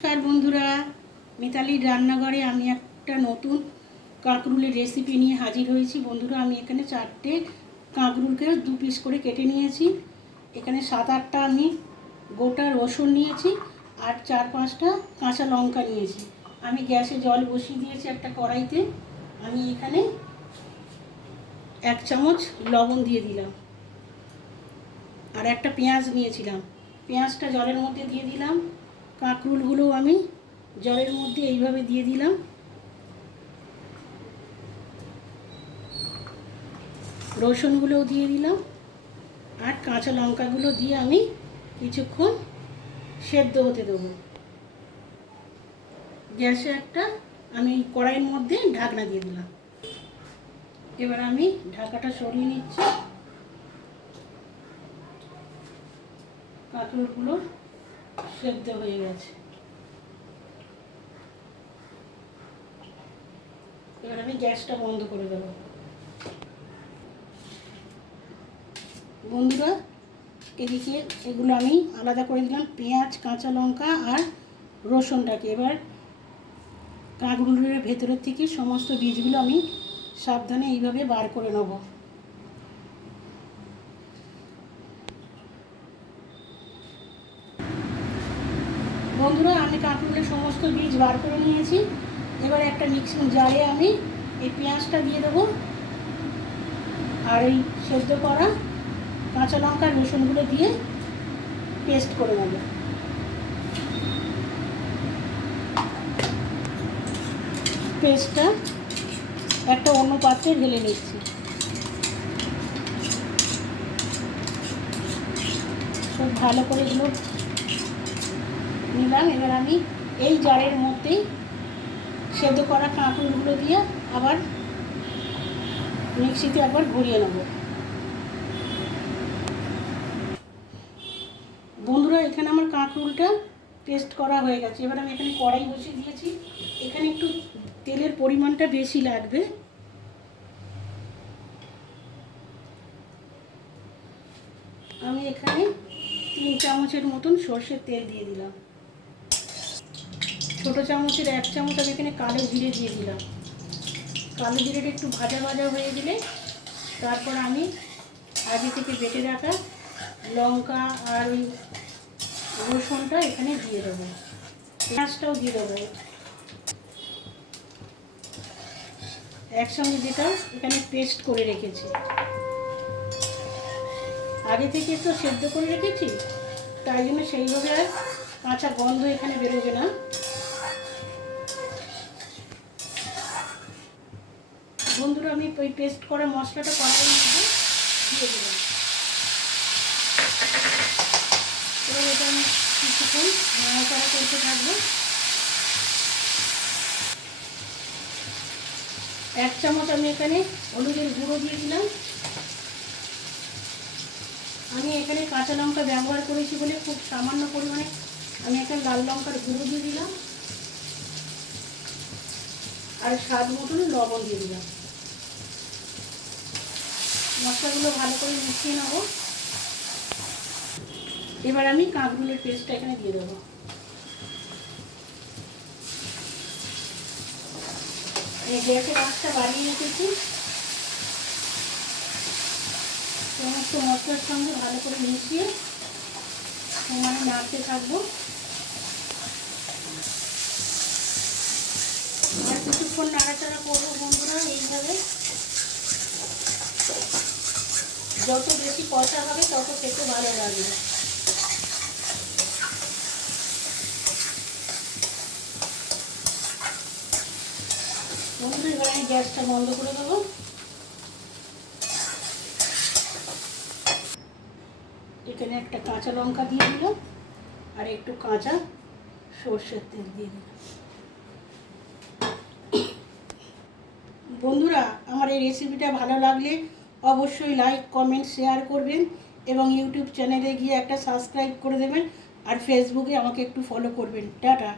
নমস্কার বন্ধুরা, মিতালির রান্নাঘরে আমি একটা নতুন কাঁকরুলের রেসিপি নিয়ে হাজির হয়েছি। বন্ধুরা, আমি এখানে চারটে কাঁকরুলকে দু পিস করে কেটে নিয়েছি। এখানে সাত আটটা আমি গোটা রসুন নিয়েছি আর চার পাঁচটা কাঁচা লঙ্কা নিয়েছি। আমি গ্যাসে জল বসিয়ে দিয়েছি একটা কড়াইতে। আমি এখানে এক চামচ লবণ দিয়ে দিলাম। আর একটা পেঁয়াজ নিয়েছিলাম। পেঁয়াজটা জলের মধ্যে দিয়ে দিলাম। কাঁকরুলগুলো আমি জলের মধ্যে এইভাবে দিয়ে দিলাম। রসুনগুলোও দিয়ে দিলাম। আর কাঁচা লঙ্কাগুলো দিয়ে আমি কিছুক্ষণ সেদ্ধ হতে দেবো। গ্যাসে একটা আমি কড়াইয়ের মধ্যে ঢাকনা দিয়ে দিলাম। এবার আমি ঢাকাটা সরিয়ে নিচ্ছি। কাঁকরুলগুলো সেদ্ধ হয়ে গেছে। এবার আমি গ্যাসটা বন্ধ করে দেব। বন্ধুরা, এদিকে এগুলো আমি আলাদা করে দিলাম। পেঁয়াজ, কাঁচা লঙ্কা আর রসুনটাকে। এবার কাঁকরুলের ভেতরের থেকে সমস্ত বীজগুলো আমি সাবধানে এইভাবে বার করে নেব। বন্ধুরা, আমি কাঁকরুলের সমস্ত বীজ বার করে নিয়েছি। এবার একটা মিক্সিং জারে আমি এই পেঁয়াজটা দিয়ে দেবো আর এই সেদ্ধ করা কাঁচা লঙ্কা রসুনগুলো দিয়ে পেস্ট করে নেব। পেস্টটা একটা অন্য পাত্রে ঢেলে নিচ্ছি। খুব ভালো করে এগুলো নিলাম, এবার আমি এই জারের মধ্যেই সেদ্ধ করা কাঁকড়গুলো দিয়ে আবার মিক্সিতে আবার ঘুরিয়ে নেব। বন্ধুরা, এখানে আমার কাঁকরুলটা টেস্ট করা হয়ে গেছে। এবার আমি এখানে কড়াই বসিয়ে দিয়েছি। এখানে একটু তেলের পরিমাণটা বেশি লাগবে। আমি এখানে তিন চামচের মতন সর্ষের তেল দিয়ে দিলাম। ছোটো চামচের এক চামচ আমি এখানে কালো জিরে দিয়ে দিলাম। কালো জিরেটা একটু ভাজা ভাজা হয়ে গেলে তারপর আমি আগে থেকে বেটে রাখা লঙ্কা আর ওই রসুনটা এখানে দিয়ে দেবো। পেঁয়াজটাও দিয়ে দেবো। একসঙ্গে যেটা এখানে পেস্ট করে রেখেছি। আগে থেকে তো সেদ্ধ করে রেখেছি, তাই জন্য সেইভাবে আর কাঁচা গন্ধ এখানে বেরোবে না। বন্ধুরা, আমি ওই পেস্ট করা মশলাটা কড়াইয়ের মধ্যে দিয়ে দিলাম এবার এটা আমি কিছুক্ষণ নাড়াচাড়া করতে থাকব। এক চামচ আমি এখানে হলুদের গুঁড়ো দিয়ে দিলাম। আমি এখানে কাঁচা লঙ্কা ব্যবহার করেছি বলে খুব সামান্য পরিমাণে আমি এখানে লাল লঙ্কার গুঁড়ো দিয়ে দিলাম। আর স্বাদ মতন লবণ দিয়ে দিলাম। মশলাগুলো ভালো করে মিশিয়ে নেব। এবার আমি কাঁকরুলের পেস্টটা এখানে দিয়ে দেবো। এই গ্যাসের আঁচটা বাড়িয়ে রেখেছি। সমস্ত মশলার সঙ্গে ভালো করে মিশিয়ে সমানে নাড়তে থাকব। আর কিছুক্ষণ নাড়াচাড়া করব বন্ধুরা, এইভাবে। যত বেশি কষা হবে, তত খেতে ভালো লাগবে। আমি গ্যাসটা বন্ধ করে দেবো। এখানে একটা কাঁচা লঙ্কা দিয়ে দিলাম, আর একটু কাঁচা সর্ষের তেল দিয়ে দিলাম। বন্ধুরা, আমার এই রেসিপিটা ভালো লাগলে অবশ্যই লাইক কমেন্ট শেয়ার করবেন এবং ইউটিউব চ্যানেলে গিয়ে একটা সাবস্ক্রাইব করে দেবেন আর ফেসবুকে আমাকে একটু ফলো করবেন। টাটা।